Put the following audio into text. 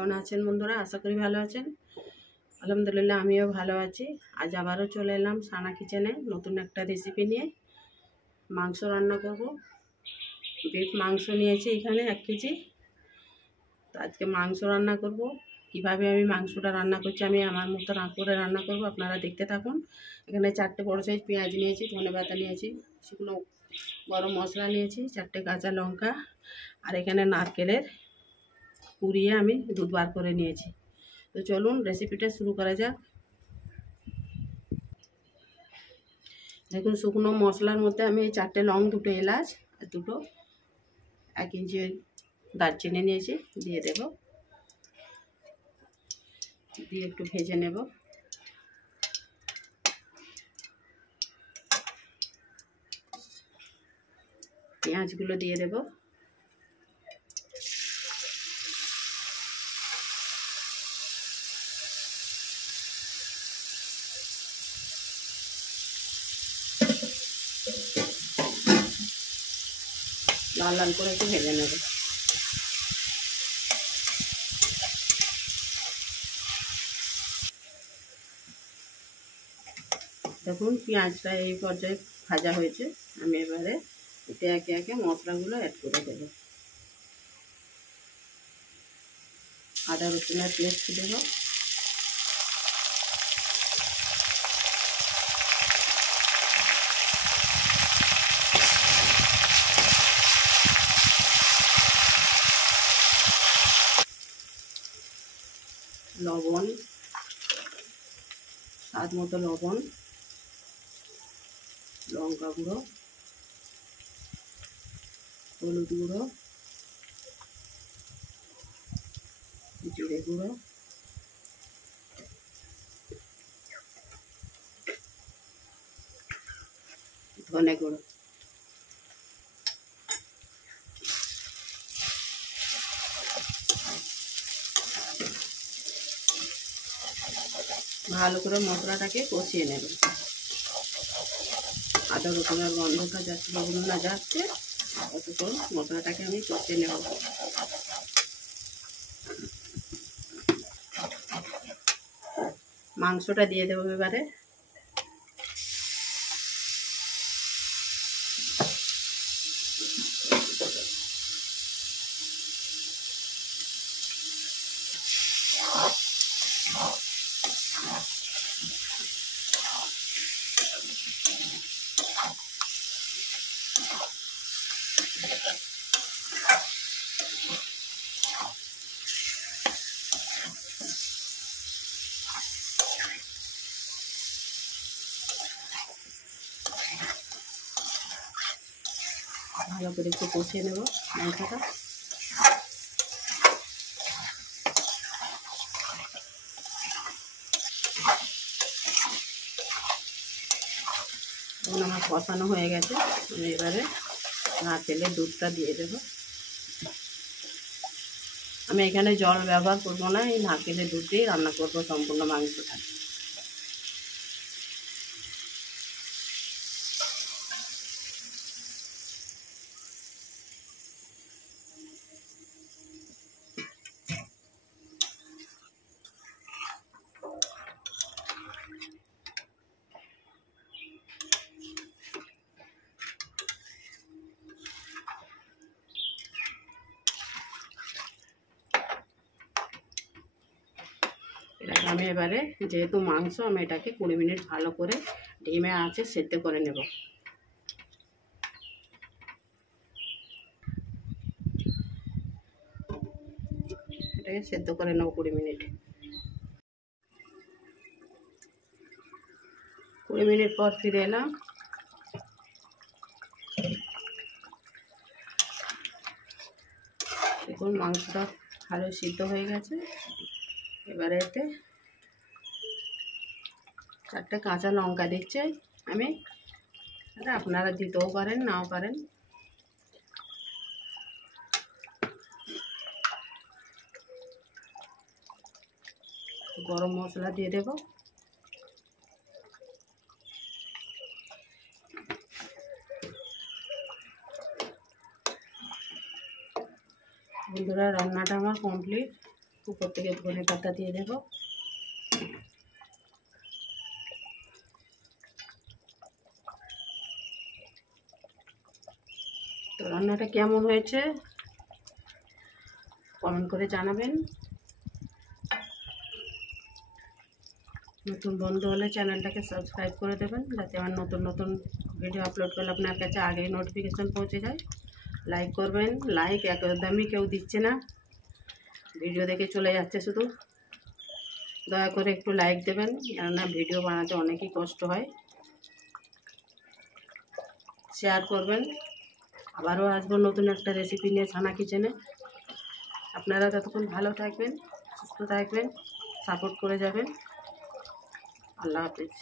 কেমন আছেন বন্ধুরা? আশা করি ভালো আছেন। আলহামদুলিল্লাহ আমিও ভালো আছি। আজ আবারও চলে এলাম সানা কিচেনে নতুন একটা রেসিপি নিয়ে। মাংস রান্না করব। বিফ মাংস নিয়েছি এখানে 1 কেজি। তো আজকে মাংস রান্না করব। কিভাবে আমি মাংসটা রান্না করছি আমি আমার মতো করে রান্না করব, আপনারা দেখতে থাকুন। এখানে 4টে বড় সাইজ পেঁয়াজ নিয়েছি, ধনেপাতা নিয়েছি, শুকনো গরম মশলা নিয়েছি, 4টে কাঁচা লঙ্কা, আর এখানে নারকেলের পুড়িয়ে আমি দুধ বার করে নিয়েছি। তো চলুন রেসিপিটা শুরু করা যাক। দেখুন, শুকনো মশলার মধ্যে আমি 4টে লং, 2টো এলাচ আর 2টো 1 ইঞ্চি দারচিনি নিয়েছি, দিয়ে দেব। দিয়ে একটু ভেজে নেব। পেঁয়াজগুলো দিয়ে দেব। লাল লাল করে একটু ভেজে নেব। দেখুন পেঁয়াজটা এই পর্যায়ে ভাজা হয়েছে। আমি এবারে এতে একে একে মশলাগুলো অ্যাড করে দেব। আদা রসুনের পেস্ট দেব, লবণ, স্বাদ মতো লবণ, লঙ্কা গুঁড়ো, হলুদ গুঁড়ো, জিরে গুঁড়ো, ধনে গুঁড়ো। ভালো করে মশলাটাকে কষিয়ে নেব। আদা রসুনের গন্ধটা যতক্ষণ না যাচ্ছে ততক্ষণ মশলাটাকে আমি কষিয়ে নেব। মাংসটা দিয়ে দেবো এবারে। ভালো করে একটু কষিয়ে নেব মাংসটা। এখন আমার কষানো হয়ে গেছে। আমি এবারে নারকেলের দুধটা দিয়ে দেব। আমি এখানে জল ব্যবহার করব না, এই নারকেলের দুধ দিয়েই রান্না করব সম্পূর্ণ মাংসটা। এটাকে আমি এবারে, যেহেতু মাংস, আমি এটাকে 20 মিনিট ভালো করে ডিমে আঁচে সেদ্ধ করে নেব। এটাকে সেদ্ধ করে নেব 20 মিনিট। 20 মিনিট পর ফিরে এলাম। দেখুন মাংসটা ভালো সিদ্ধ হয়ে গেছে। এবারে এতে 4টে কাঁচা লঙ্কা দিচ্ছি আমি। এটা আপনারা দিতেও পারেন, নাও পারেন। গরম মশলা দিয়ে দেব। বন্ধুরা রান্নাটা আমার কমপ্লিট। উপর থেকে ধনে পাতা দিয়ে দেবো। তো রান্নাটা কেমন হয়েছে কমেন্ট করে জানাবেন। নতুন বন্ধু হলে চ্যানেলটাকে সাবস্ক্রাইব করে দেবেন, যাতে আমার নতুন নতুন ভিডিও আপলোড করলে আপনার কাছে আগেই নোটিফিকেশান পৌঁছে যায়। লাইক করবেন, লাইক একদমই কেউ দিচ্ছে না, ভিডিও দেখে চলে যাচ্ছে শুধু। দয়া করে একটু লাইক দেবেন, কেননা ভিডিও বানাতে অনেকই কষ্ট হয়। শেয়ার করবেন। আবারও আসবো নতুন একটা রেসিপি নিয়ে ছানা কিচেনে। আপনারা ততক্ষণ ভালো থাকবেন, সুস্থ থাকবেন, সাপোর্ট করে যাবেন। আল্লাহ হাফেজ।